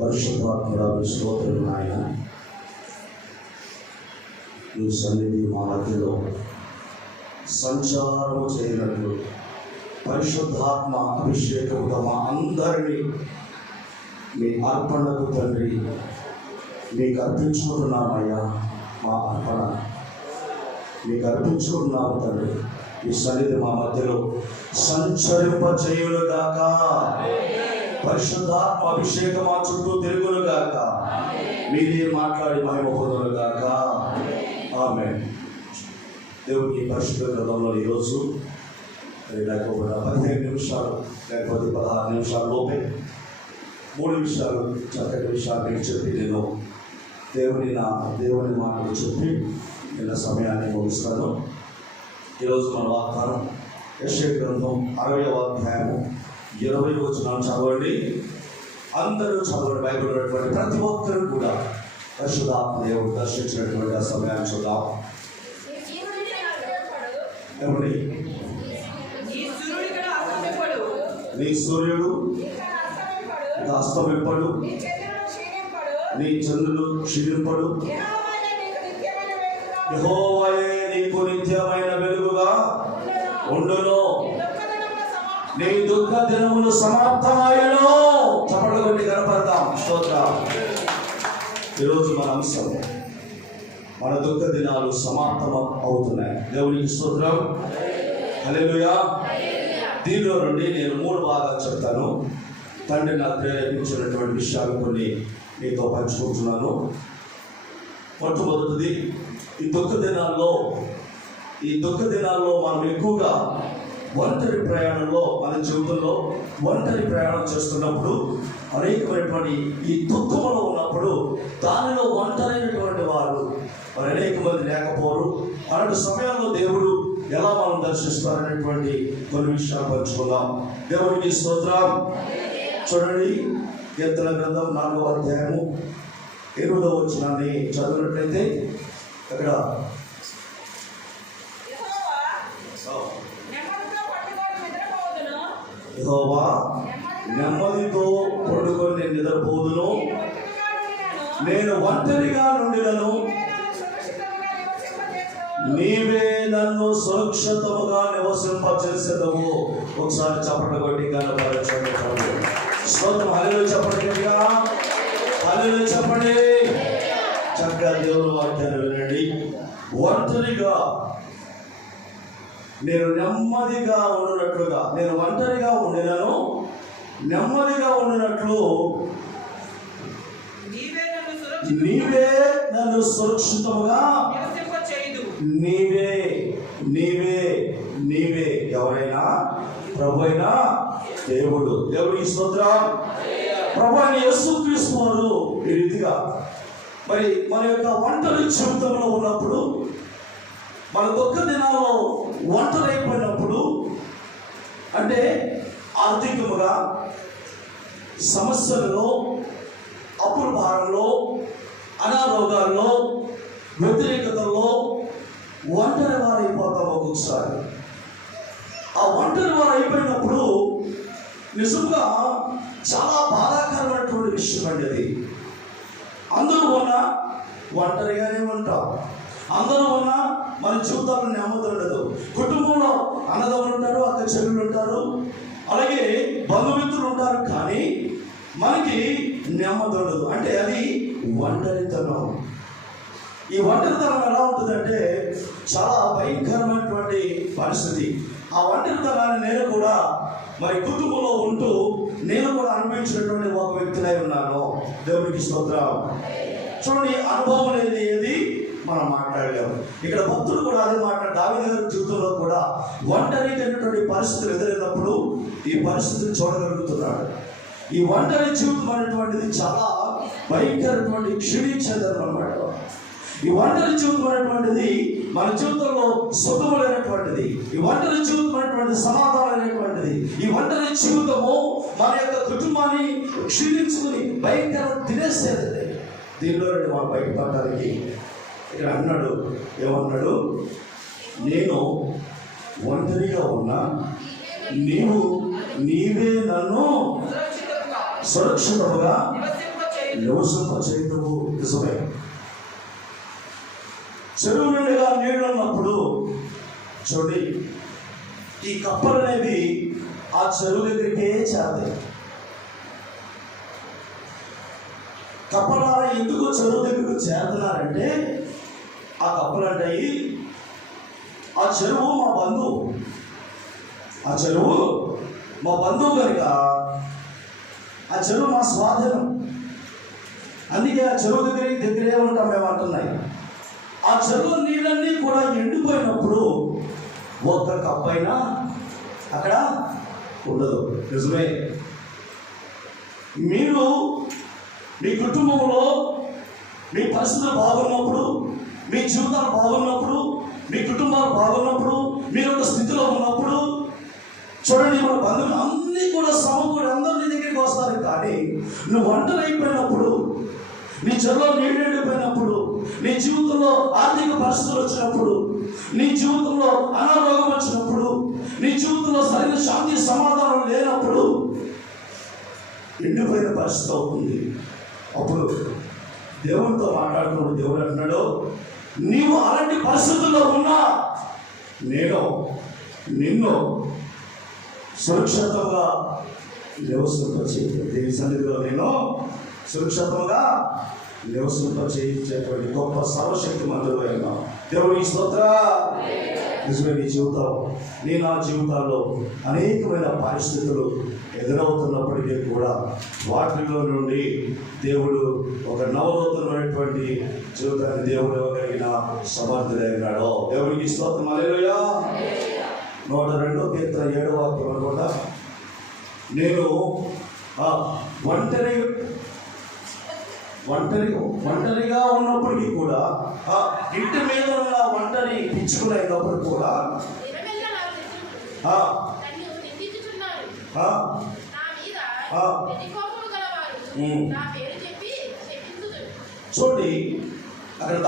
పరిశుద్ధాత్మరావు స్తోత్రం నాయన. ఈ సన్నిధి మా మధ్యలో సంచారము చేయనట్లు పరిశుద్ధాత్మ అభిషేకముగా మా అందరినీ మీ అర్పణకు తండ్రి మీకు అర్పించుకుంటున్నామయ్యా. మా అర్పణ మీకు అర్పించుకుంటున్నాము తండ్రి. ఈ సన్నిధి మా మధ్యలో సంచరింపచేయునుగాక. పరిశుద్ధాత్మ అభిషేకం మా చుట్టూ తిరుగునుగాక. మీరే మాట్లాడి మహిమ పొందునుగాక. ఆమేన్. దేవుని పరిశుద్ధ గ్రంథంలో ఈరోజు లేకపోతే 15 నిమిషాలు లేకపోతే 16 నిమిషాల లోపే 3 నిమిషాలు చక్కటి విషయాలు మీకు చెప్పి నేను దేవుని మాటలు చెప్పి నిన్న సమయాన్ని ముగిస్తాను. ఈరోజు మన వాగ్దానం యెషయా గ్రంథం 60వ అధ్యాయము 20వ వచనం చదవండి. అందరూ చదవండి. బైబిల్ ఉన్నటువంటి ప్రతి ఒక్కరు కూడా పరిశుద్ధాత్మ దేవుడు దర్శించినటువంటి ఆ సమయాన్ని చూద్దాం. ఏమండి? నీ సూర్యుడు అస్తమింపడు, నీ చంద్రుడు క్షీణింపడు, యెహోవాయే నీకు నిత్యమైన వెలుగుగా ఉండును, నీ దుఃఖ దినములు సమాప్తమాయను. చప్పట్లు కొట్టి కనపడతాం. స్తోత్రం. ఈరోజు మన అంశం, మన దుఃఖ దినాలు సమాప్తం అవుతున్నాయి. దేవునికి స్తోత్రం. హల్లెలూయా. దీనిలో నుండి నేను 3 భాగాలు చెప్తాను. తండ్రి నాకు ప్రేరేపించినటువంటి విషయాలు కొన్ని మీతో పంచుకుంటున్నాను. మొట్టమొదటిది, ఈ దుఃఖ దినాల్లో మనం ఎక్కువగా ఒంటరి ప్రయాణంలో, మన జీవితంలో ఒంటరి ప్రయాణం చేస్తున్నప్పుడు అనేకమైనటువంటి ఈ దుఃఖంలో ఉన్నప్పుడు దానిలో ఒంటరైనటువంటి వారు మరి అనేక మంది లేకపోరు. అలాంటి సమయంలో దేవుడు ఎలా మనం దర్శిస్తారనేటువంటి కొన్ని విషయాలు పంచుకుందాం. దేవునికి స్తోత్రం. చూడండి, కీర్తన గ్రంథం 4వ అధ్యాయము 8వ వచనాన్ని చదివినట్లయితే అక్కడ యెహోవా నెమ్మదితో పడుకొని నేను నిద్రపోదును, నేను ఒంటరిగా నుండినను, నీవే నన్ను సురక్షితముగా నివసింపచేసేదవు. ఒకసారి చప్పట్లు కొట్టి కనపరచండి. స్తోత్రం. హల్లెలూయా. చెప్పండి గట్టిగా. హల్లెలూయా చెప్పండి. చక్కగా దేవుని వాక్యాన్ని వినండి. ఒంటరిగా నేను నెమ్మదిగా ఉండినట్లుగా, నేను ఒంటరిగా ఉండినను నెమ్మదిగా ఉండినట్లు నీవే నన్ను సురక్షితముగా నీవే ఎవరైనా ప్రభు అయినా దేవుడు. దేవుడికి స్తోత్రం. ప్రభు అయిన యేసుక్రీస్తు వారు ఈ రీతిగా మరి మన యొక్క ఒంటరి జీవితంలో ఉన్నప్పుడు, మన దుఃఖ దినాల్లో ఒంటరైపోయినప్పుడు, అంటే ఆర్థికముగా సమస్యలలో, అప్పుల భారంలో, అనారోగ్యాల్లో, వ్యతిరేకతల్లో ఒంటరి వారు అయిపోతాం. ఒక్కొక్కసారి ఆ ఒంటరి వారు అయిపోయినప్పుడు నిజంగా చాలా బాధాకరమైనటువంటి విషయం అండి అది. అందరూ ఉన్నా ఒంటరిగానే ఉంటాం. అందరూ ఉన్నా మన జీవితాల్లో నెమ్మది ఉండదు. కుటుంబంలో అన్నదమ్ములు ఉంటారు, అక్క చెల్లెలు ఉంటారు, అలాగే బంధుమిత్రులు ఉంటారు, కానీ మనకి నెమ్మది ఉండదు. అంటే అది ఒంటరితనం. ఈ ఒంటరితనం ఎలా ఉంటుందంటే చాలా భయంకరమైనటువంటి పరిస్థితి. ఆ ఒంటరితనాన్ని నేను కూడా మరి కుటుంబంలో ఉంటూ నేను కూడా అనుభవించినటువంటి ఒక వ్యక్తినై ఉన్నాను. దేవునికి స్తోత్రం. చూడండి, అనుభవం అనేది ఏది మనం మాట్లాడలేము. ఇక్కడ భక్తులు కూడా అదే దావీదు గారి జీవితంలో కూడా ఒంటరికైనటువంటి పరిస్థితులు ఎదురైనప్పుడు ఈ పరిస్థితిని చూడగలుగుతున్నాడు. ఈ ఒంటరి జీవితం అనేటువంటిది చాలా భయంకరమైనటువంటి క్షీణించేదనం అన్నమాట. ఈ ఒంటరి జీవితం అనేటువంటిది మన జీవితంలో సుఖములైనటువంటిది. ఈ ఒంటరి జీవితం అనేటువంటి సమాధానమైనటువంటిది. ఈ ఒంటరి జీవితము మన యొక్క కుటుంబాన్ని క్షీణించుకుని భయంకర తినేసేది. దీనిలో మనం బయటపడటానికి ఇక్కడ అన్నాడు, ఏమన్నాడు? నేను ఒంటరిగా ఉన్నా నీవే నన్ను సురక్షితముగా నివసింపచేయటము నిజమే. చెరువు నిండుగా నీళ్ళు ఉన్నప్పుడు చూడండి, ఈ కప్పలు అనేవి ఆ చెరువు దగ్గరికే చేరతాయి. కప్పలారా ఎందుకు చెరువు దగ్గరకు చేరుతున్నారంటే, ఆ కప్పలు అంటాయి, ఆ చెరువు మా బంధువు, ఆ చెరువు మా బంధువు కనుక ఆ చెరువు మా స్వాధీనం, అందుకే ఆ చెరువు దగ్గరే ఉంటాం మేము అంటున్నాయి. ఆ చెరువు నీళ్ళన్నీ కూడా ఎండిపోయినప్పుడు ఒక్క కప్పైనా అక్కడ ఉండదు. నిజమే. మీరు మీ కుటుంబంలో మీ పరిస్థితులు బాగున్నప్పుడు, మీ జీవితాలు బాగున్నప్పుడు, మీ కుటుంబాలు బాగున్నప్పుడు, మీరు ఒక స్థితిలో ఉన్నప్పుడు చూడండి, మన బంధువులు అన్నీ కూడా సమకూడి అందరూ నీ దగ్గరికి వస్తారు. కానీ నువ్వు ఒంటరి అయిపోయినప్పుడు, నీ చెరువులో నీళ్ళు ఎండిపోయినప్పుడు, నీ జీవితంలో ఆర్థిక పరిస్థితులు వచ్చినప్పుడు, నీ జీవితంలో అనారోగ్యం వచ్చినప్పుడు, నీ జీవితంలో సరైన శాంతి సమాధానం లేనప్పుడు ఎండిపోయిన పరిస్థితి అవుతుంది. అప్పుడు దేవునితో మాట్లాడుతున్నప్పుడు దేవుడు అంటున్నాడు, నీవు అలాంటి పరిస్థితుల్లో ఉన్నా నేను నిన్ను సురక్షితంగా నివసింపచేయ, దేని సన్నిధిలో నేను సురక్షితంగా నివసింపచేయించేటువంటి గొప్ప సర్వశక్తిమంతుడు అయిన దేవుని స్తోత్రం. నిజమే. నీ జీవితం, నా జీవితాల్లో అనేకమైన పరిస్థితులు ఎదురవుతున్నప్పటికీ కూడా వాటిలో నుండి దేవుడు ఒక నవనూతనమైనటువంటి జీవితాన్ని దేవుడు ఇవ్వగలిగిన సమర్థుడైనాడు. దేవునికి స్తోత్రం. హల్లెలూయా. 102వ కీర్తన 7వ వాక్యం అనుకుంటా, నేను ఒంటరిగా ఉన్నప్పటికీ కూడా, ఇంటి మీద ఉన్న ఒంటరి పిచ్చుకున్నప్పుడు కూడా చూడండి, అక్కడ